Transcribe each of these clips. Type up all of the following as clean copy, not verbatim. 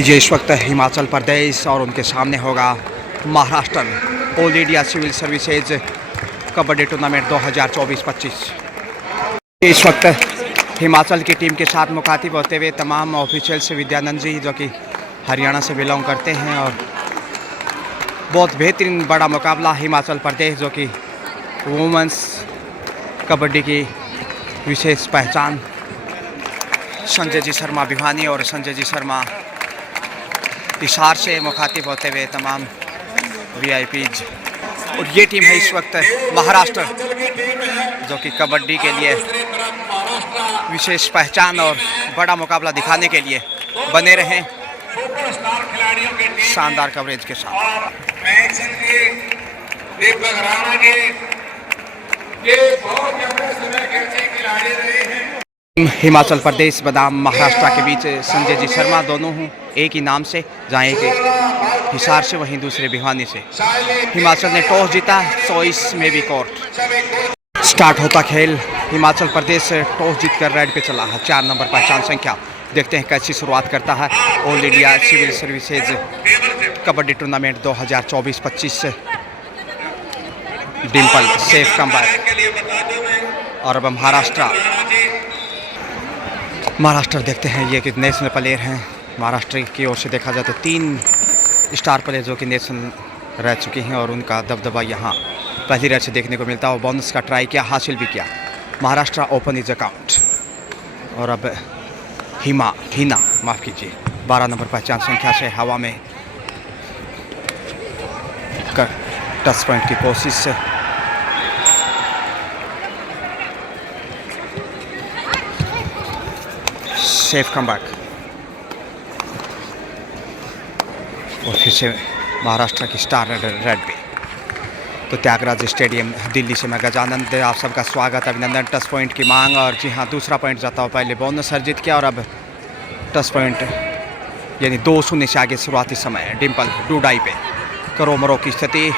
ये इस वक्त हिमाचल प्रदेश और उनके सामने होगा Maharashtra all India civil services kabaddi tournament 2024-25। इस वक्त हिमाचल की टीम के साथ मुखातिब होते हुए तमाम ऑफिशियल्स विद्यानंद जी जो कि हरियाणा से बिलोंग करते हैं, और बहुत बेहतरीन बड़ा मुकाबला हिमाचल प्रदेश जो कि वुमेंस कबड्डी की विशेष पहचान संजय जी शर्मा भिवानी और संजय जी शर्मा हिसार से मुखातिब होते हुए तमाम वीआईपीज। और ये टीम है इस वक्त महाराष्ट्र जो कि कबड्डी के लिए विशेष पहचान और बड़ा मुकाबला दिखाने के लिए बने रहें शानदार कवरेज के साथ। हिमाचल प्रदेश बनाम महाराष्ट्र के बीच संजय जी शर्मा दोनों हूँ एक ही नाम से, जहाँ एक हिसार से वहीं दूसरे भिवानी से। हिमाचल ने टॉस जीता, सो इसमें भी कोर्ट स्टार्ट होता खेल। हिमाचल प्रदेश टॉस जीतकर रेड पे चला है, 4 नंबर पहचान संख्या। देखते हैं कैसी शुरुआत करता है all India civil services kabaddi tournament 2024-25 से। Dimple safe comeback. और अब महाराष्ट्र देखते हैं ये कि नेशनल प्लेयर हैं। महाराष्ट्र की ओर से देखा जाए तो 3 स्टार प्लेयर जो कि नेशनल रह चुके हैं और उनका दबदबा यहाँ पहली रेड से देखने को मिलता है। और बोनस का ट्राई किया, हासिल भी किया। Maharashtra open is account. और अब हिना माफ़ कीजिए 12 नंबर पहचान संख्या से हवा में टच पॉइंट की कोशिश से। Safe comeback. और फिर से महाराष्ट्र की स्टार रेड पे। तो त्यागराज स्टेडियम दिल्ली से मैं गजानंद आप सबका स्वागत, अभिनंदन। टच पॉइंट की मांग, और जी हाँ दूसरा पॉइंट जाता हो। पहले बोनस अर्जित किया और अब टच पॉइंट यानी 2-0 से आगे शुरुआती समय। डिम्पल डूडाई पे करो मरो की स्थिति।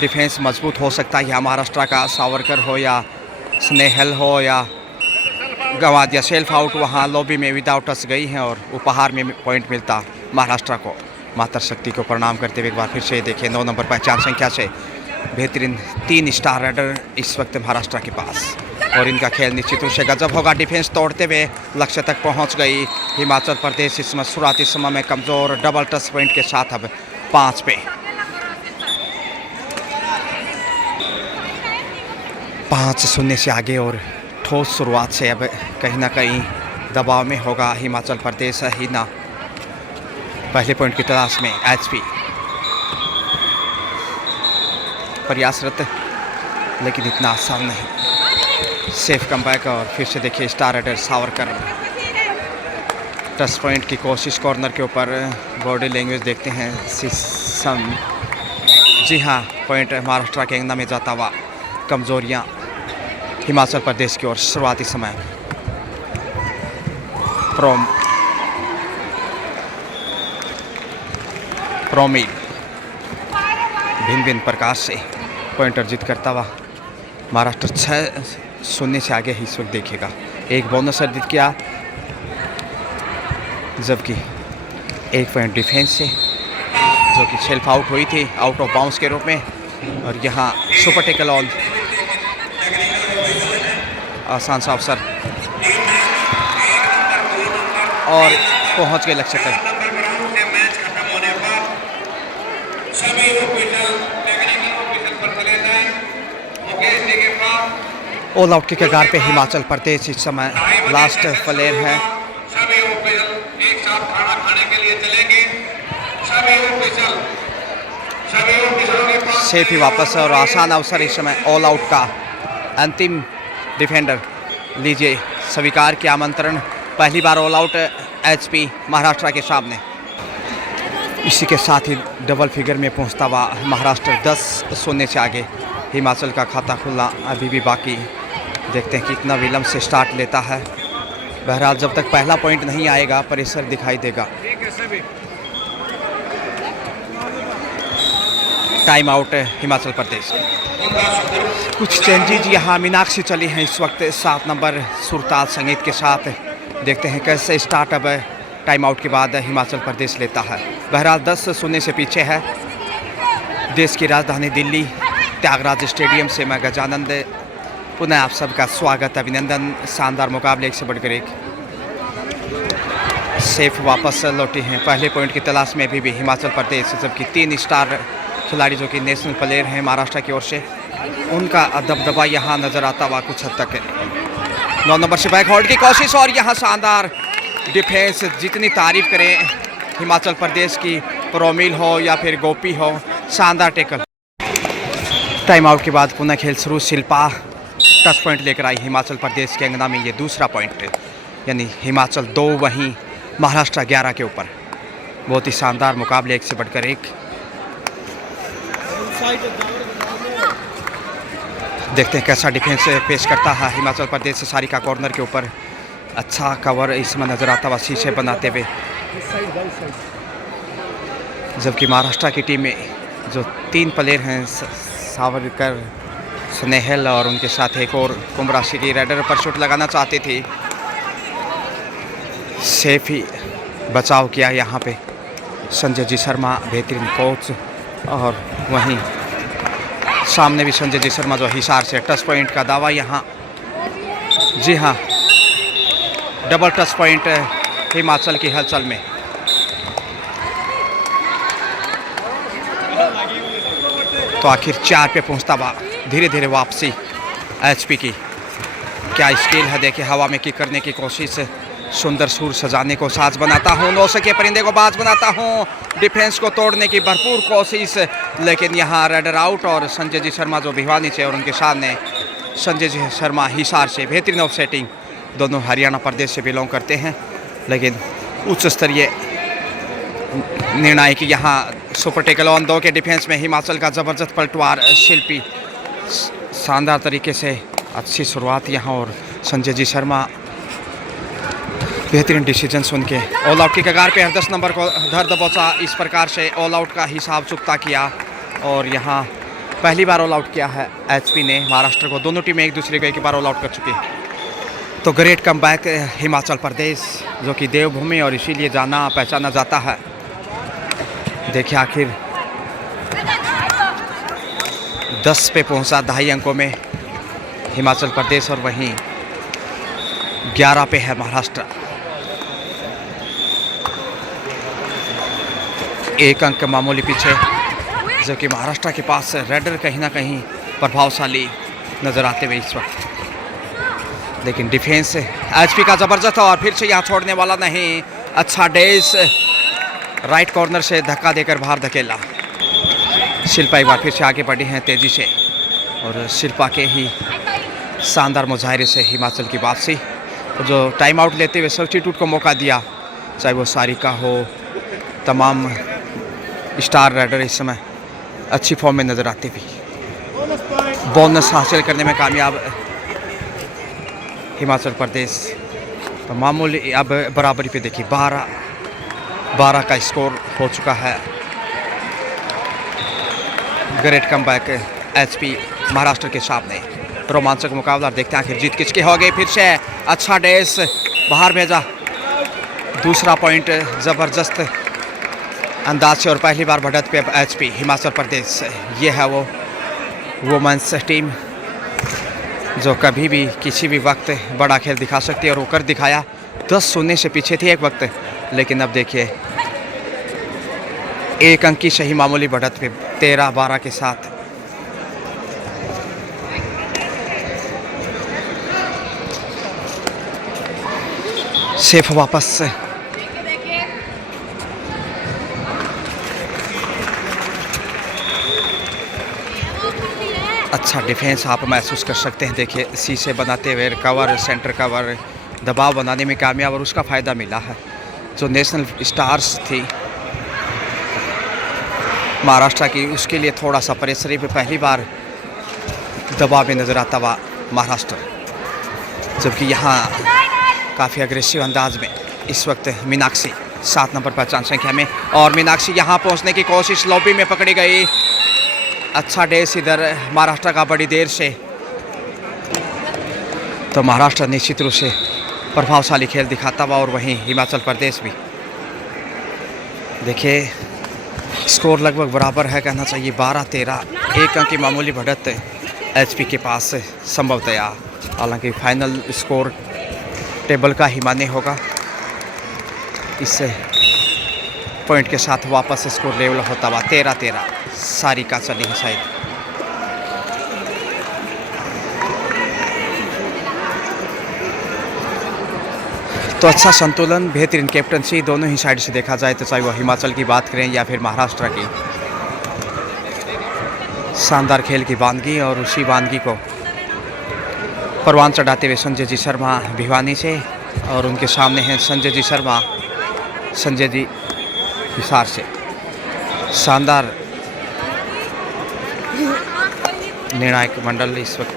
डिफेंस मजबूत हो सकता है यहाँ महाराष्ट्र का, सावरकर हो या स्नेहल हो या गवाद या सेल्फ आउट वहाँ लॉबी में विदाउट टच गई हैं और उपहार में पॉइंट मिलता महाराष्ट्र को। माता शक्ति को प्रणाम करते हुए एक बार फिर से देखिए 9 नंबर पहचान संख्या से बेहतरीन 3 स्टार रेडर इस वक्त महाराष्ट्र के पास। और इनका खेल निश्चित रूप से गजब होगा। डिफेंस तोड़ते हुए लक्ष्य तक पहुंच गई हिमाचल प्रदेश। इसमें शुरुआती समय में कमज़ोर, डबल टच पॉइंट के साथ अब 5 पे 5-0 से आगे। और ठोस शुरुआत से अब कहीं ना कहीं दबाव में होगा हिमाचल प्रदेश। हिना पहले पॉइंट की तलाश में। एचपी प्रयासरत लेकिन इतना आसान नहीं। Safe comeback. और फिर से देखिए star raider Savarkar touch point की कोशिश कॉर्नर के ऊपर। बॉडी लैंग्वेज देखते हैं सिसम। जी हाँ पॉइंट महाराष्ट्र के अंगना में जाता हुआ। कमजोरियाँ हिमाचल प्रदेश की ओर शुरुआती समय। प्रोमिल भिन्न भिन्न प्रकार से पॉइंट अर्जित करता हुआ महाराष्ट्र 6-0 से आगे ही इस वक्त देखिएगा। एक बोनस अर्जित किया, जबकि 1 पॉइंट डिफेंस से जो कि सेल्फ आउट हुई थी आउट ऑफ बाउंस के रूप में। और यहाँ सुपर टेकल ऑल आसान सा अवसर और पहुंच गए लक्ष्य तक। ऑल आउट के कगार पे हिमाचल प्रदेश इस समय। लास्ट प्लेयर है। सेफ ही वापस और आसान अवसर इस समय ऑल आउट का। अंतिम डिफेंडर लीजिए स्वीकार किया आमंत्रण। पहली बार ऑल आउट एचपी महाराष्ट्र के सामने। इसी के साथ ही डबल फिगर में पहुंचता हुआ महाराष्ट्र 10-0 से आगे। हिमाचल का खाता खुलना अभी भी बाकी। देखते हैं कितना विलम्ब से स्टार्ट लेता है। बहरहाल जब तक पहला पॉइंट नहीं आएगा प्रेशर दिखाई देगा। Time out Himachal Pradesh. कुछ चेंजेज यहाँ मीनाक्षी चली हैं इस वक्त 7 नंबर सुरताल संगीत के साथ। देखते हैं कैसे स्टार्ट अब टाइम आउट के बाद हिमाचल प्रदेश लेता है। बहरहाल 10-0 से पीछे है। देश की राजधानी दिल्ली त्यागराज स्टेडियम से मैं गजानंद पुनः आप सबका स्वागत, अभिनंदन। शानदार मुकाबले एक से बढ़कर एक। सेफ वापस लौटे हैं पहले पॉइंट की तलाश में अभी भी हिमाचल प्रदेश, जबकि 3 स्टार खिलाड़ी जो कि नेशनल प्लेयर हैं महाराष्ट्र की ओर से, उनका दबदबा यहाँ नज़र आता हुआ कुछ हद तक। 9 नंबर से बैक होल्ड की कोशिश और यहाँ शानदार डिफेंस। जितनी तारीफ करें हिमाचल प्रदेश की, प्रोमिल हो या फिर गोपी हो, शानदार टैकल। टाइम आउट के बाद पुनः खेल शुरू। शिल्पा टच पॉइंट लेकर आई हिमाचल प्रदेश के अंगना में, ये दूसरा पॉइंट, यानी हिमाचल 2 वहीं महाराष्ट्र 11 के ऊपर। बहुत ही शानदार मुकाबले एक से बढ़कर एक। देखते हैं कैसा डिफेंस पेश करता है हिमाचल प्रदेश से। सारिका कॉर्नर के ऊपर अच्छा कवर इसमें नज़र आता हुआ शीशे बनाते हुए, जबकि महाराष्ट्र की टीम में जो 3 प्लेयर हैं, सावरकर, स्नेहल और उनके साथ एक और कुमरा श्री रेडर पर शॉट लगाना चाहती थी। सेफ ही बचाव किया यहाँ पे संजय जी शर्मा, बेहतरीन कोच। और वहीं सामने भी संजय जी शर्मा जो हिसार से टच पॉइंट का दावा यहाँ। जी हाँ, डबल टच पॉइंट हिमाचल की हलचल में। तो आखिर 4 पे पहुँचता हुआ धीरे धीरे वापसी एचपी की। क्या स्किल है, देखिए हवा में किक करने की कोशिश। सुंदर सुर सजाने को साज बनाता हूँ, नौसे के परिंदे को बाज बनाता हूँ, डिफेंस को तोड़ने की भरपूर कोशिश, लेकिन यहाँ रेडर आउट। और संजय जी शर्मा जो भिवानी से और उनके सामने संजय जी शर्मा हिसार से, बेहतरीन ऑफ सेटिंग। दोनों हरियाणा प्रदेश से बिलोंग करते हैं, लेकिन उच्च स्तरीय निर्णायक कि यहाँ सुपर टेकल ऑन 2 के डिफेंस में हिमाचल का ज़बरदस्त पलटवार। शिल्पी शानदार तरीके से अच्छी शुरुआत यहाँ, और संजय जी शर्मा बेहतरीन डिसीजन सुन के ऑल आउट की कगार पे 10 नंबर को धर दबोचा। इस प्रकार से ऑल आउट का हिसाब चुकता किया, और यहाँ पहली बार ऑल आउट किया है एचपी ने महाराष्ट्र को। दोनों टीमें एक दूसरे को एक बार ऑल आउट कर चुकी। तो ग्रेट कमबैक हिमाचल प्रदेश, जो कि देवभूमि और इसीलिए जाना पहचाना जाता है। देखिए आखिर 10 पे पहुंचा 2.5 अंकों में हिमाचल प्रदेश, और वहीं 11 पे है महाराष्ट्र। 1 अंक मामूली पीछे, जबकि महाराष्ट्र के पास रेडर कहीं ना कहीं प्रभावशाली नजर आते हुए इस वक्त। लेकिन डिफेंस एचपी का ज़बरदस्त, और फिर से यहाँ छोड़ने वाला नहीं। अच्छा डेस, राइट कॉर्नर से धक्का देकर बाहर धकेला। शिल्पा एक बार फिर से आगे बढ़ी हैं तेज़ी से, और शिल्पा के ही शानदार मुजाहरे से हिमाचल की वापसी। जो टाइम आउट लेते हुए सब्स्टिट्यूट को मौका दिया, चाहे वो सारिका हो, तमाम स्टार राइडर इस समय अच्छी फॉर्म में नज़र आते हुए। बोनस हासिल करने में कामयाब हिमाचल प्रदेश। तो मामूली अब बराबरी पे देखिए 12 का स्कोर हो चुका है। ग्रेट कमबैक एचपी महाराष्ट्र के सामने। रोमांचक मुकाबला, देखते हैं आखिर जीत किसकी हो गई। फिर से अच्छा डेस बाहर भेजा, दूसरा पॉइंट ज़बरदस्त अंदाज से, और पहली बार बढ़त पे एचपी हिमाचल प्रदेश। ये है वो वुमेन्स टीम जो कभी भी किसी भी वक्त बड़ा खेल दिखा सकती है, और वो कर दिखाया। 10-0 से पीछे थी एक वक्त, लेकिन अब देखिए 1 अंक की सही मामूली बढ़त पे 13-12 के साथ। सेफ वापस। अच्छा डिफेंस आप महसूस कर सकते हैं। देखिए शीशे बनाते हुए कवर, सेंटर कवर, दबाव बनाने में कामयाब, और उसका फ़ायदा मिला है। जो नेशनल स्टार्स थी महाराष्ट्र की, उसके लिए थोड़ा सा प्रेशर पे पहली बार दबाव में नज़र आता हुआ महाराष्ट्र। जबकि यहाँ काफ़ी अग्रेसिव अंदाज में इस वक्त मीनाक्षी 7 नंबर पहचान संख्या में, और मीनाक्षी यहाँ पहुँचने की कोशिश लॉबी में पकड़ी गई। अच्छा डेस इधर महाराष्ट्र का बड़ी देर से। तो महाराष्ट्र निश्चित रूप से प्रभावशाली खेल दिखाता हुआ, और वहीं हिमाचल प्रदेश भी देखिए स्कोर लगभग बराबर है, कहना चाहिए 12-13। एक अंक की मामूली बढ़त एचपी के पास संभवतया, हालांकि फाइनल स्कोर टेबल का ही मान्य होगा। इससे पॉइंट के साथ वापस स्कोर लेवल होता हुआ 13-13 सारी का चली है शायद। तो अच्छा संतुलन, बेहतरीन कैप्टनसी दोनों ही साइड से देखा जाए तो, चाहे वो हिमाचल की बात करें या फिर महाराष्ट्र की। शानदार खेल की वानगी और उसी वानगी को परवान चढ़ाते हुए संजय जी शर्मा भिवानी से, और उनके सामने हैं संजय जी शर्मा संजय जी हिसार से। शानदार निर्णायक मंडल इस वक्त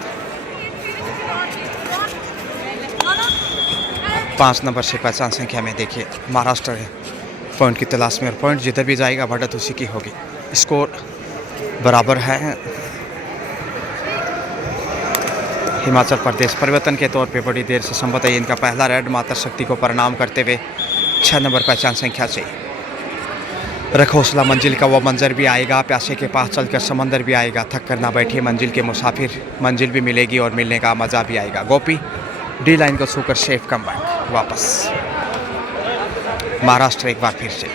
5 नंबर से पहचान संख्या में। देखिए महाराष्ट्र है पॉइंट की तलाश में, और पॉइंट जिधर भी जाएगा बढ़त उसी की होगी। स्कोर बराबर है। हिमाचल प्रदेश परिवर्तन के तौर पे बड़ी देर से संभवतः इनका पहला रेड माता शक्ति को प्रणाम करते हुए 6 नंबर पहचान संख्या से। रखो हौसला, मंजिल का वो मंजर भी आएगा, प्यासे के पास चलकर समंदर भी आएगा, थक कर ना बैठे मंजिल के मुसाफिर, मंजिल भी मिलेगी और मिलने का मज़ा भी आएगा। गोपी डी लाइन को छूकर सेफ कम बैक वापस। महाराष्ट्र एक बार फिर से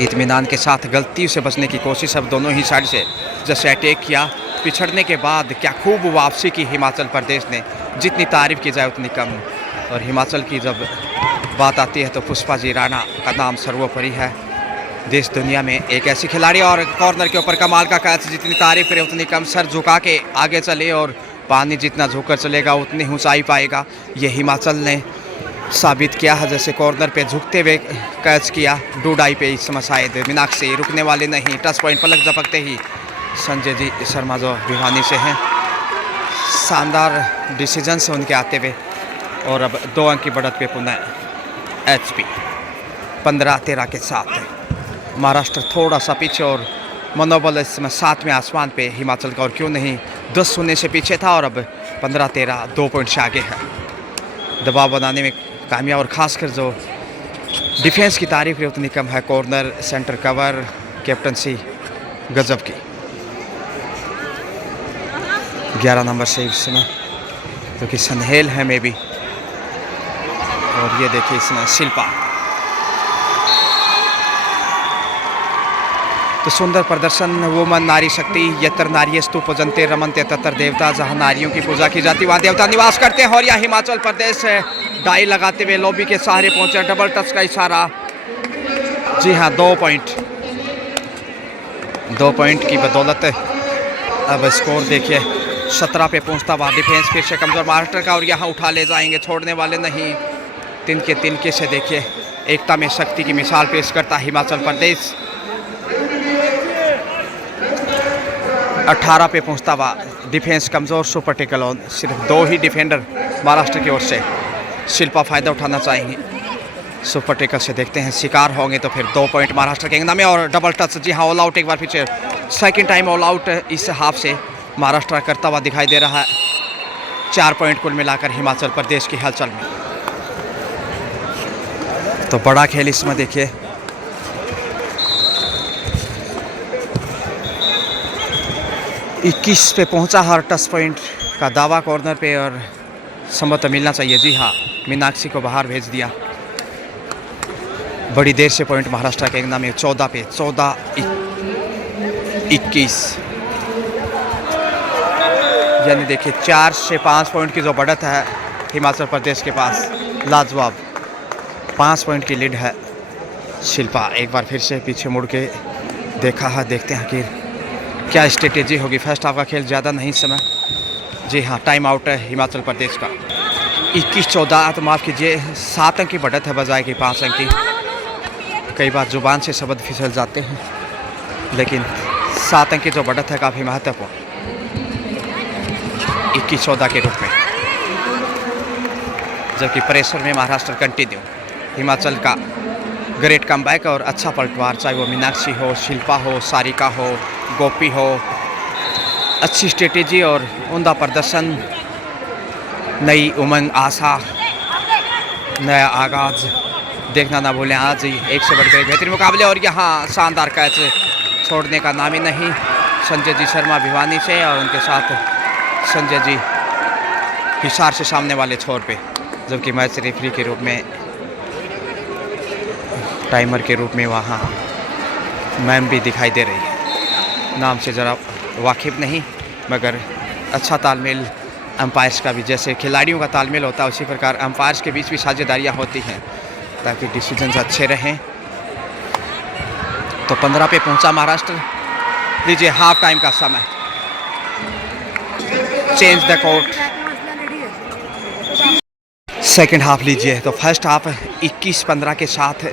इत्मीनान के साथ गलतियों से बचने की कोशिश अब दोनों ही साइड से जैसे अटैक किया। पिछड़ने के बाद क्या खूब वापसी की हिमाचल प्रदेश ने, जितनी तारीफ की जाए उतनी कम। और हिमाचल की जब बात आती है तो पुष्पा जी राणा का नाम सर्वोपरि है देश दुनिया में। एक ऐसी खिलाड़ी और कॉर्नर के ऊपर कमाल का कैच, जितनी तारीफ करे उतनी कम। सर झुका के आगे चले और पानी जितना झुककर चलेगा उतनी ऊंचाई पाएगा। ये हिमाचल ने साबित किया है। जैसे कॉर्नर पे झुकते हुए कैच किया डूडाई पे, इस समय शायद मीनाक्षी रुकने वाले नहीं। टच पॉइंट पलक झपकते ही संजय जी शर्मा जो भिवानी से हैं, शानदार डिसीजन से उनके आते हुए, और अब 2 अंक की बढ़त पे पुनः एचपी 15-13 के साथ। महाराष्ट्र थोड़ा सा पीछे और मनोबल इस समय 7वें आसमान पे हिमाचल का, और क्यों नहीं 10-0 से पीछे था और अब 15-13 2 पॉइंट से आगे है। दबाव बनाने में कामयाब, और ख़ासकर जो डिफेंस की तारीफ है उतनी कम है। कॉर्नर, सेंटर कवर, कैप्टनसी गजब की। 11 नंबर से इस समय जो कि सनहेल है मे भी, और ये देखिए इसमें शिल्पा। तो सुंदर प्रदर्शन, वुमन नारी शक्ति, यत्र नारी स्तु पूजनते रमनते तत्र देवता। जहाँ नारियों की पूजा की जाती वहाँ देवता निवास करते हैं। और यह हिमाचल प्रदेश डाई लगाते हुए लॉबी के सहारे पहुंचे, डबल टच का इशारा। जी हाँ, 2 पॉइंट की बदौलत अब स्कोर देखिए 17 पे पहुंचता हुआ। डिफेंस फिर से कमजोर महाराष्ट्र का, और यहाँ उठा ले जाएंगे, छोड़ने वाले नहीं। तिनके से देखिए एकता में शक्ति की मिसाल पेश करता हिमाचल प्रदेश। 18 पे पहुंचता हुआ। डिफेंस कमज़ोर, सुपर टेकल ऑन। सिर्फ 2 ही डिफेंडर महाराष्ट्र की ओर से। शिल्पा फ़ायदा उठाना चाहेंगे सुपर टेकल से, देखते हैं शिकार होंगे तो फिर 2 पॉइंट महाराष्ट्र के नाम में। और डबल टच, जी हाँ, ऑल आउट एक बार फिर से, सेकेंड टाइम ऑल आउट इस हाफ से महाराष्ट्र करता हुआ दिखाई दे रहा है। 4 पॉइंट कुल मिलाकर हिमाचल प्रदेश की हलचल में। तो बड़ा खेल इसमें देखिए। इक्कीस पे पहुंचा हर टच पॉइंट का दावा कॉर्नर पे, और संभवतः मिलना चाहिए। जी हाँ, मीनाक्षी को बाहर भेज दिया। बड़ी देर से पॉइंट महाराष्ट्र के नाम में 14 पे 14-21, यानी देखिए 4 से 5 पॉइंट की जो बढ़त है हिमाचल प्रदेश के पास, लाजवाब। 5 पॉइंट की लीड है। शिल्पा एक बार फिर से पीछे मुड़ के देखा है, देखते हैं कि क्या स्ट्रेटेजी होगी। फर्स्ट हाफ का खेल ज़्यादा नहीं समय। जी हाँ, टाइम आउट है हिमाचल प्रदेश का। 21-14, तो माफ़ कीजिए 7 अंक की बढ़त है बजाय कि 5 अंक की। कई बार जुबान से शब्द फिसल जाते हैं, लेकिन 7 अंक की जो बढ़त है काफ़ी महत्वपूर्ण 21-14 के रूप में। जबकि प्रेशर में महाराष्ट्र कंटिन्यू। हिमाचल का ग्रेट कमबैक और अच्छा पलटवार, चाहे वो मीनाक्षी हो, शिल्पा हो, सारिका हो, गोपी हो। अच्छी स्ट्रेटेजी और उम्दा प्रदर्शन, नई उमंग, आशा, नया आगाज देखना ना भूलें। आज ही एक से बढ़कर एक बेहतरीन मुकाबले और यहाँ शानदार कैच छोड़ने का नाम ही नहीं संजय जी शर्मा भिवानी से, और उनके साथ संजय जी हिसार से सामने वाले छोर पे, जबकि मैच रेफरी के रूप में, टाइमर के रूप में वहाँ मैम भी दिखाई दे रही है। नाम से ज़रा वाकिफ़ नहीं, मगर अच्छा तालमेल अंपायर्स का भी, जैसे खिलाड़ियों का तालमेल होता है उसी प्रकार अंपायर्स के बीच भी साझेदारियाँ होती हैं ताकि डिसीजंस अच्छे रहें। तो 15 पे पहुंचा महाराष्ट्र। लीजिए हाफ टाइम का समय, change the court, second half लीजिए। तो फर्स्ट हाफ 21-15 के साथ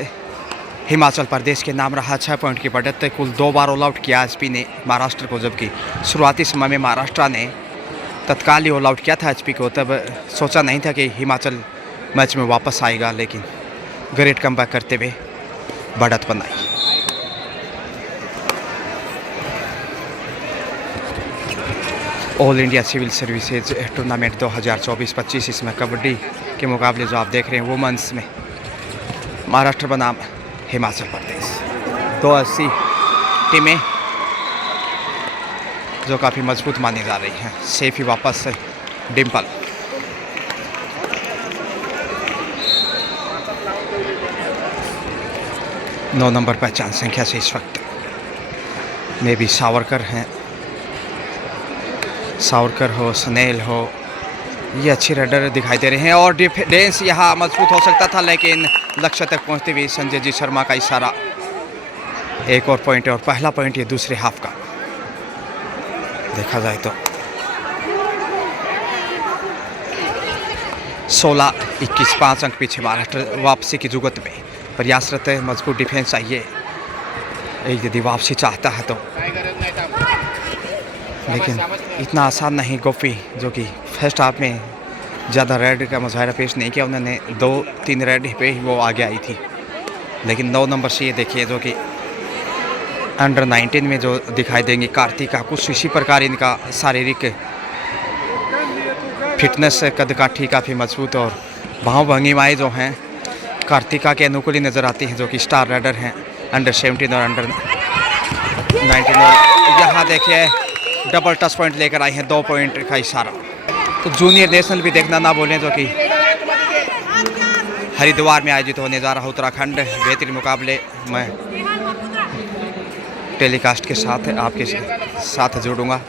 हिमाचल प्रदेश के नाम रहा। 6 पॉइंट की बढ़त, कुल 2 बार ऑल आउट किया एचपी ने महाराष्ट्र को, जबकि शुरुआती समय में महाराष्ट्र ने तत्काल ही ऑल आउट किया था एचपी को। तब सोचा नहीं था कि हिमाचल मैच में वापस आएगा, लेकिन ग्रेट कमबैक करते हुए बढ़त बनाई। All India civil services tournament 2024-25, इसमें कबड्डी के मुकाबले जो आप देख रहे हैं वुमेंस में महाराष्ट्र बनाम हिमाचल प्रदेश, 280 टीमें जो काफ़ी मजबूत मानी जा रही हैं। सेफी वापस डिम्पल, नौ नंबर पहचान संख्या से इस वक्त में भी सावरकर हैं। सावरकर हो, स्नेल हो, ये अच्छी रेडर दिखाई दे रहे हैं। और डिफेंस यहाँ मजबूत हो सकता था, लेकिन लक्ष्य तक पहुँचते हुए संजय जी शर्मा का इशारा। एक और पॉइंट है, और पहला पॉइंट ये दूसरे हाफ का देखा जाए तो 16-21, 5 अंक पीछे महाराष्ट्र वापसी की जुगत में प्रयासरत है। मजबूत डिफेंस चाहिए यदि वापसी चाहता है तो, लेकिन इतना आसान नहीं। गोपी जो कि फर्स्ट हाफ में ज़्यादा रेड का मुजाहरा पेश नहीं किया, उन्होंने 2-3 रेड पे ही वो आगे आई थी, लेकिन 9 नंबर से ये देखिए जो कि अंडर 19 में जो दिखाई देंगे कार्तिका, कुछ इसी प्रकार इनका शारीरिक फिटनेस, कद काठी काफ़ी मजबूत, और भाव भंगिमाएँ जो हैं कार्तिका के अनुकूल ही नज़र आती हैं, जो कि स्टार रेडर हैं अंडर 17 और अंडर 19। और यहाँ देखिए डबल टच पॉइंट लेकर आए हैं, 2 पॉइंट का इशारा। तो जूनियर नेशनल भी देखना ना भूलें, जो कि हरिद्वार में आयोजित होने जा रहा उत्तराखंड बेहतरीन मुकाबले में टेलीकास्ट के साथ आपके साथ जोड़ूंगा।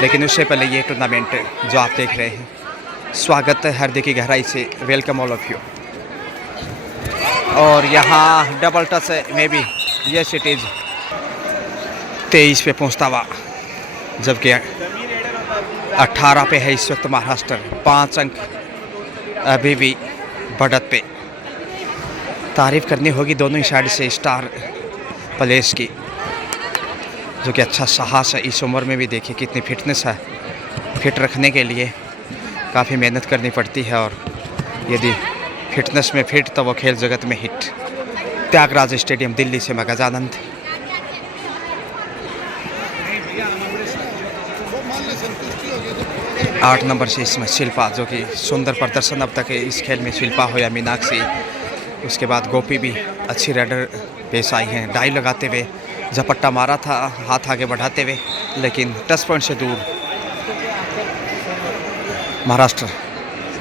लेकिन उससे पहले ये टूर्नामेंट जो आप देख रहे हैं, स्वागत है हृदय की गहराई से, वेलकम ऑल ऑफ यू। और यहाँ डबल टच में भी ये सिटीज 23 पे पहुँचता हुआ, जबकि 18 पे है इस वक्त महाराष्ट्र। 5 अंक अभी भी बढ़त पे। तारीफ करनी होगी दोनों ही साइड से स्टार प्लेयर्स की, जो कि अच्छा साहस है। इस उम्र में भी देखिए कितनी फिटनेस है। फिट रखने के लिए काफ़ी मेहनत करनी पड़ती है, और यदि फिटनेस में फिट तो वो खेल जगत में हिट। त्यागराज स्टेडियम दिल्ली से मैं गजानंद। आठ नंबर से इसमें शिल्पा, जो कि सुंदर प्रदर्शन अब तक इस खेल में शिल्पा हो या मीनाक्षी। उसके बाद गोपी भी अच्छी रेडर पेश आई हैं, डाई लगाते हुए झपट्टा मारा था हाथ आगे बढ़ाते हुए, लेकिन टच पॉइंट से दूर। महाराष्ट्र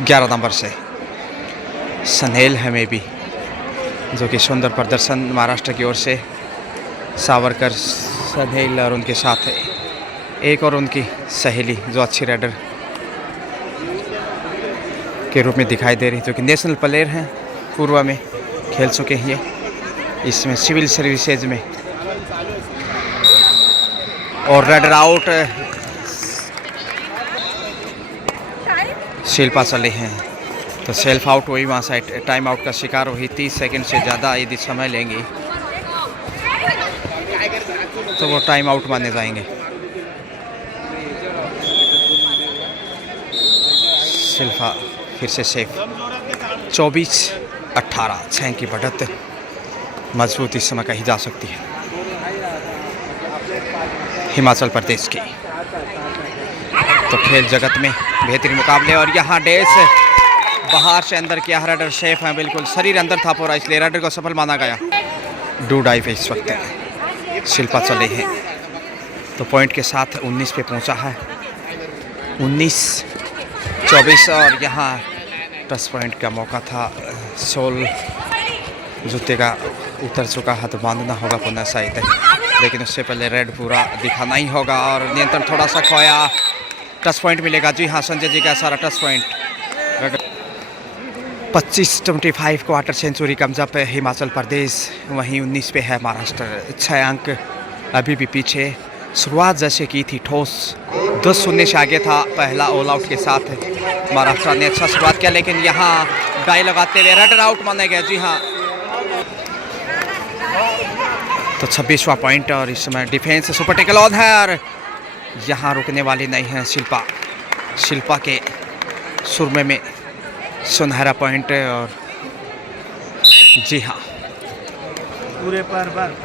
11 नंबर से स्नेल है में भी, जो कि सुंदर प्रदर्शन महाराष्ट्र की ओर से। सावरकर, स्नेल और उनके साथ एक और उनकी सहेली जो अच्छी रेडर के रूप में दिखाई दे रही, जो कि नेशनल प्लेयर हैं, पूर्व में खेल चुके हैं ये इसमें सिविल सर्विसेज में। और रेडर आउट, शिल्पा चले हैं तो सेल्फ आउट हुई, वहाँ साइड टाइम आउट का शिकार हुई। 30 सेकंड से ज़्यादा यदि समय लेंगे तो वो टाइम आउट माने जाएंगे। शिल्पा फिर से सेफ। 24-18, 6 की बढ़त मजबूत इस समय कही जा सकती है हिमाचल प्रदेश की। तो खेल जगत में बेहतरीन मुकाबले, और यहाँ डेस बाहर से अंदर किया, रेडर सेफ है, बिल्कुल शरीर अंदर था पूरा, इसलिए रेडर को सफल माना गया। डू डाई पे इस वक्त शिल्पा चले हैं, तो पॉइंट के साथ 19 पे पहुंचा है, 19-24। और यहाँ टच पॉइंट का मौका था, सोल जूते का उतर चुका है तो बांधना होगा पुनः शायद, लेकिन उससे पहले रेड पूरा दिखाना ही होगा। और नियंत्रण थोड़ा सा खोया, टच पॉइंट मिलेगा। जी हाँ, संजय जी का सारा टच पॉइंट। 25-25 क्वार्टर सेंचुरी कब्जा पे हिमाचल प्रदेश, वहीं 19 पे है महाराष्ट्र। 6 अंक अभी भी पीछे। शुरुआत जैसे की थी ठोस, 10-0 से आगे था पहला ऑल आउट के साथ महाराष्ट्र ने अच्छा शुरुआत किया, लेकिन यहाँ डाई लगाते हुए रेडर आउट माने गए। जी हाँ, तो 26वां पॉइंट। और इस समय डिफेंस सुपर टेकल ऑन है और यहाँ रुकने वाली नहीं है शिल्पा। शिल्पा के सुरमे में सुनहरा पॉइंट। और जी हाँ, पूरे पर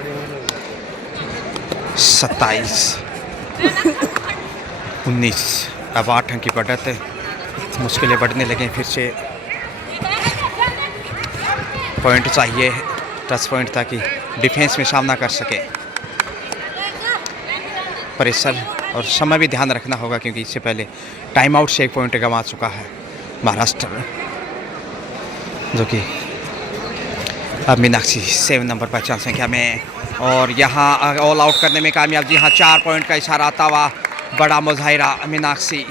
27-19। अब 8 अंक की बढ़त, मुश्किलें बढ़ने लगे फिर से। पॉइंट चाहिए, टच पॉइंट, ताकि डिफेंस में सामना कर सके। प्रेशर और समय भी ध्यान रखना होगा, क्योंकि इससे पहले टाइम आउट से 1 पॉइंट गंवा चुका है महाराष्ट्र, जो कि अब मीनाक्षी 7 नंबर पर 4 संख्या में। और यहाँ ऑल आउट करने में कामयाब। जी हाँ, 4 पॉइंट का इशारा आता हुआ बड़ा मुजाहिरा। मीनाक्षी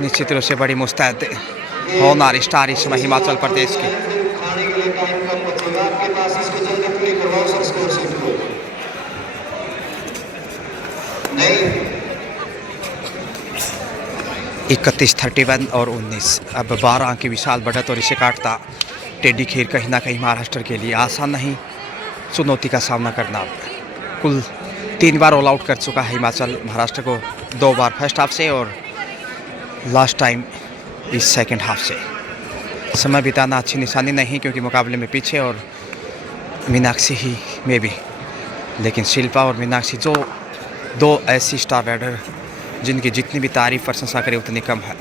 निश्चित रूप से बड़ी मुस्तैद होनार स्टार इस समय हिमाचल प्रदेश की। 31-31 और 19। अब 12 अंक की विशाल बढ़त और इसे काटता टेडी खेर कहीं ना कहीं महाराष्ट्र के लिए आसान नहीं चुनौती का सामना करना। कुल 3 बार ऑल आउट कर चुका है हिमाचल महाराष्ट्र को, 2 बार फर्स्ट हाफ से और लास्ट टाइम इस सेकंड हाफ से। समय बिताना अच्छी निशानी नहीं, क्योंकि मुकाबले में पीछे और मीनाक्षी ही में भी। लेकिन शिल्पा और मीनाक्षी जो 2 ऐसी स्टार राइडर जिनकी जितनी भी तारीफ प्रशंसा करे उतनी कम है।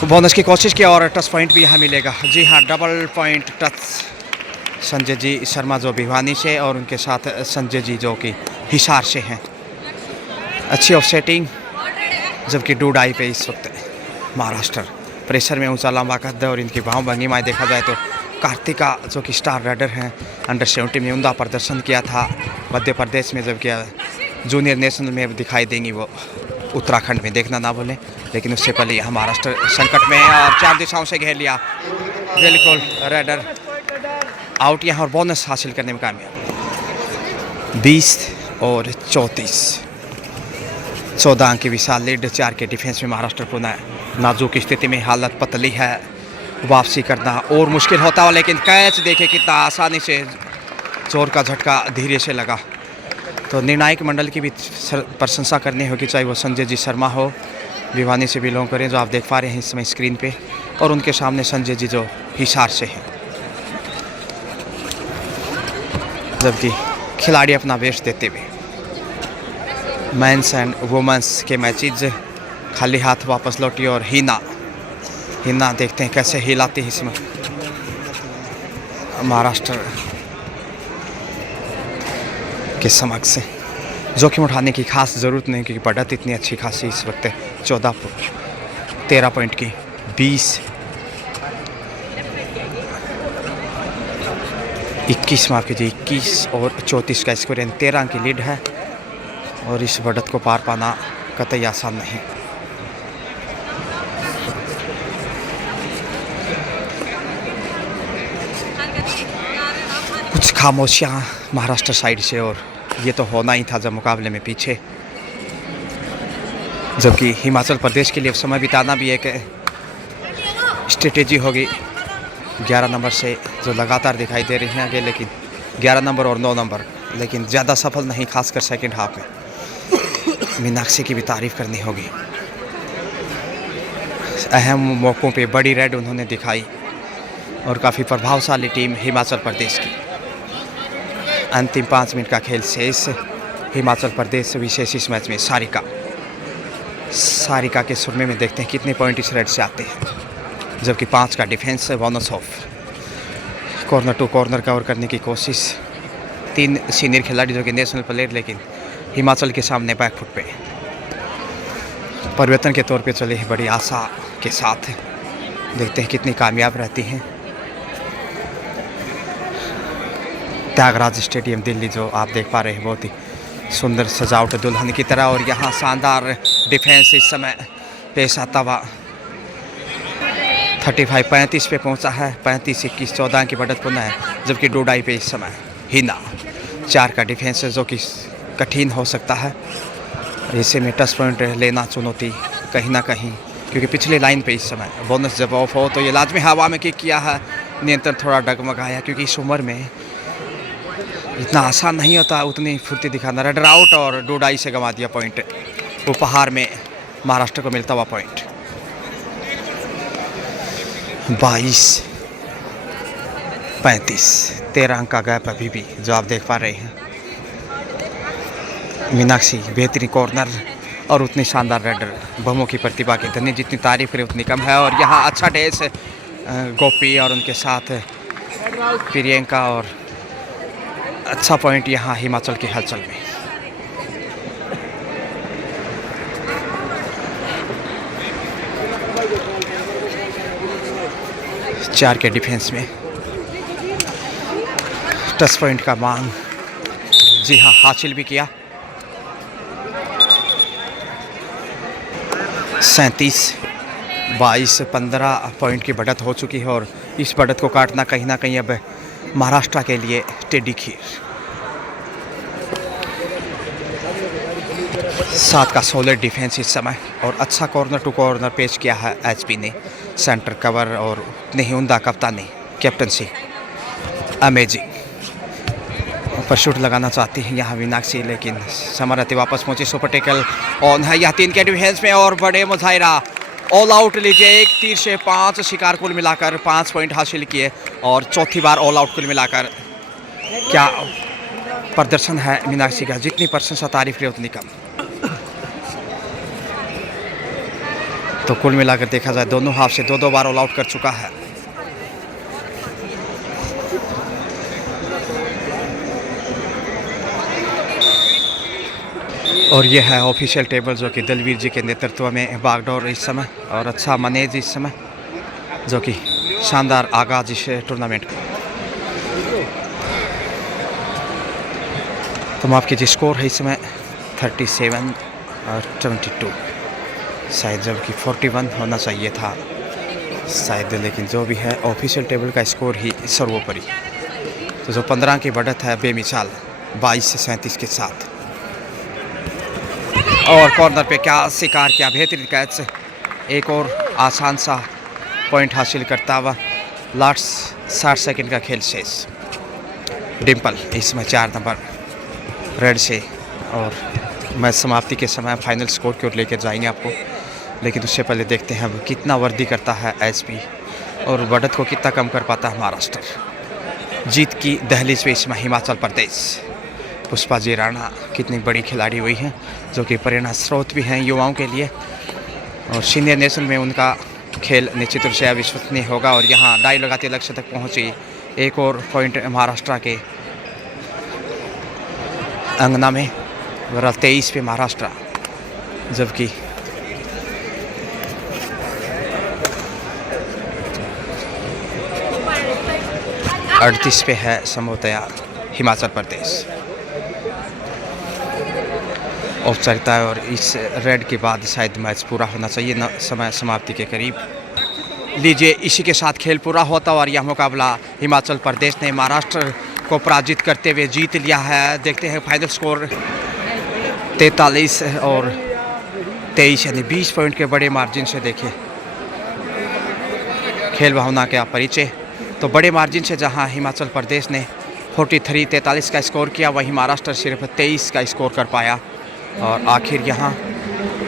तो बोनस की कोशिश की और टच पॉइंट भी यहाँ मिलेगा। जी हाँ, double point touch Sanjay ji Sharma जो भिवानी से, और उनके साथ संजय जी जो कि हिसार से हैं। अच्छी ऑफसेटिंग, जबकि डूडाई पे इस वक्त महाराष्ट्र प्रेशर में ऊंचा लंबा कद। और इनकी भाव भंगिमाएँ देखा जाए तो कार्तिका जो कि स्टार राइडर हैं, अंडर 17 में उमदा प्रदर्शन किया था मध्य प्रदेश में, जबकि जूनियर नेशनल में दिखाई देंगी वो उत्तराखंड में, देखना ना भूलें। लेकिन उससे पहले यहाँ महाराष्ट्र संकट में है और 4 दिशाओं से घेर लिया। बिल्कुल राइडर आउट यहाँ और बोनस हासिल करने में कामयाब। 20 और 34, 14 अंक की विशाल लीड। 4 के डिफेंस में महाराष्ट्र पुनः नाजुक स्थिति में, हालत पतली है, वापसी करना और मुश्किल होता हो। लेकिन कैच देखे कितना आसानी से, जोर का झटका धीरे से लगा। तो निर्णायक मंडल की भी प्रशंसा करनी होगी, चाहे वो संजय जी शर्मा हो भिवानी से बिलोंग करें, जो आप देख पा रहे हैं इस समय स्क्रीन पे, और उनके सामने संजय जी जो हिसार से हैं। जबकि खिलाड़ी अपना वेश देते हुए मेंस एंड वुमेंस के मैचेज खाली हाथ वापस लौटी। और हिना देखते हैं कैसे हिलाती है इसमें महाराष्ट्र के समक्ष। जोखिम उठाने की खास ज़रूरत नहीं, क्योंकि बढ़त इतनी अच्छी खासी इस वक्त 13 पॉइंट की। 21 माफ कीजिए, 21 और 34 का स्कोर, 13 अंक की लीड है। और इस बढ़त को पार पाना कतई आसान नहीं। कुछ खामोशियाँ महाराष्ट्र साइड से, और ये तो होना ही था जब मुकाबले में पीछे। जबकि हिमाचल प्रदेश के लिए समय बिताना भी एक स्ट्रेटेजी होगी। 11 नंबर से जो लगातार दिखाई दे रही हैं आगे, लेकिन 11 नंबर और 9 नंबर, लेकिन ज़्यादा सफल नहीं, खासकर सेकंड हाफ में। मीनाक्षी की भी तारीफ करनी होगी, अहम मौक़ों पे बड़ी रेड उन्होंने दिखाई, और काफ़ी प्रभावशाली टीम हिमाचल प्रदेश की। अंतिम 5 मिनट का खेल शेष। हिमाचल प्रदेश विशेष इस मैच में सारिका के सुरमे में देखते हैं कितने पॉइंट इस रेड से आते हैं। जबकि 5 का defence bonus off. Corner to corner cover करने की कोशिश, 3 सीनियर खिलाड़ी जो कि नेशनल प्लेयर, लेकिन हिमाचल के सामने बैकफुट पे। परिवर्तन के तौर पे चले बड़ी आशा के साथ, देखते हैं कितनी कामयाब रहती हैं। त्यागराज स्टेडियम दिल्ली जो आप देख पा रहे हैं, बहुत ही सुंदर सजावट दुल्हन की तरह, और यहाँ शानदार डिफेंस इस समय पेश आता हुआ। 35-35 पे पहुँचा है, 35-21-14 की बढ़त पुनः है, जबकि डोडाई पे इस समय हिना। 4 का डिफेंस है जो कि कठिन हो सकता है। ऐसे में टच पॉइंट लेना चुनौती कहीं ना कहीं, क्योंकि पिछले लाइन पे इस समय बोनस जब ऑफ हो तो ये लाजमी हवा में किक किया है, नियंत्रण थोड़ा डगमगाया, क्योंकि इस उम्र में इतना आसान नहीं होता उतनी फुर्ती दिखाना। रडर आउट और डोडाई से गंवा दिया पॉइंट। उपहार में महाराष्ट्र को मिलता हुआ पॉइंट। 22-35, 13 अंक का गैप अभी भी जो आप देख पा रहे हैं। मीनाक्षी बेहतरीन कॉर्नर और उतनी शानदार रेडर, बमों की प्रतिभा की धनी, जितनी तारीफ करें उतनी कम है। और यहाँ अच्छा डेस गोपी और उनके साथ प्रियंका, और अच्छा पॉइंट यहाँ हिमाचल की हलचल में। चार के डिफेंस में टच पॉइंट का मांग, जी हाँ, हासिल भी किया। 37-22-15 पॉइंट की बढ़त हो चुकी है, और इस बढ़त को काटना कहीं ना कहीं अब महाराष्ट्र के लिए टेढ़ी खीर। 7 का सॉलिड डिफेंस इस समय, और अच्छा कॉर्नर टू कॉर्नर पेश किया है एचपी ने। सेंटर कवर और उतनी ही उमदा कप्तानी, कैप्टनसी अमेजिंग। पर शूट लगाना चाहती है यहाँ मीनाक्षी, लेकिन समरती वापस पहुंची। सुपर टेकल ऑन है यह 3 के डिफेंस में, और बड़े मुजाहिरा ऑल आउट लीजिए। 1 तीर से 5 शिकार कुल मिलाकर 5 पॉइंट हासिल किए, और चौथी बार ऑल आउट कुल मिलाकर। क्या प्रदर्शन है मीनाक्षी का, जितनी प्रशंसा तारीफ करें उतनी कम। तो कुल मिलाकर देखा जाए दोनों हाफ से 2-2 बार ऑल आउट कर चुका है। और ये है ऑफिशियल टेबल जो कि दलवीर जी के नेतृत्व में बागडोर इस समय, और अच्छा मनेज इस समय, जो कि शानदार आगाज इस टूर्नामेंट का। तो माफ़ कीजिए, स्कोर है इस समय 37-22 शायद, जबकि 41 होना चाहिए था शायद, लेकिन जो भी है ऑफिशियल टेबल का स्कोर ही सर्वोपरि। तो जो 15 की बढ़त है बेमिसाल 22-37 के साथ। और कॉर्नर पे क्या शिकार किया, बेहतरीन कैच। एक और आसान सा पॉइंट हासिल करता हुआ। लास्ट 60 सेकंड का खेल शेष। डिम्पल इसमें 4 नंबर रेड से, और मैच समाप्ति के समय फाइनल स्कोर की ओर लेकर जाएंगे आपको, लेकिन उससे पहले देखते हैं अब कितना वर्दी करता है एचपी, और बढ़त को कितना कम कर पाता है महाराष्ट्र। जीत की दहलीज पे इसमें हिमाचल प्रदेश। पुष्पा जी राणा कितनी बड़ी खिलाड़ी हुई हैं, जो कि प्रेरणा स्रोत भी हैं युवाओं के लिए, और सीनियर नेशनल में उनका खेल निश्चित रूप से अविश्वसनीय होगा। और यहाँ डाई लगाते लक्ष्य तक पहुँची। एक और पॉइंट महाराष्ट्र के अंगना में। 23 पे महाराष्ट्र, जबकि अड़तीस पे है संभवतया हिमाचल प्रदेश। औपचारिकता और इस रेड के बाद शायद मैच पूरा होना चाहिए, न समय समाप्ति के करीब। लीजिए, इसी के साथ खेल पूरा होता, और यह मुकाबला हिमाचल प्रदेश ने महाराष्ट्र को पराजित करते हुए जीत लिया है। देखते हैं फाइनल स्कोर 43 और 23, यानी 20 पॉइंट के बड़े मार्जिन से। देखिए खेल भावना का परिचय। तो बड़े मार्जिन से जहां हिमाचल प्रदेश ने 43-43 का स्कोर किया, वहीं महाराष्ट्र सिर्फ 23 का स्कोर कर पाया। और आखिर यहां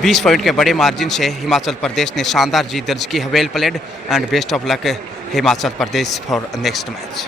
20 पॉइंट के बड़े मार्जिन से हिमाचल प्रदेश ने शानदार जीत दर्ज की है। Well played and best of luck Himachal Pradesh for next match.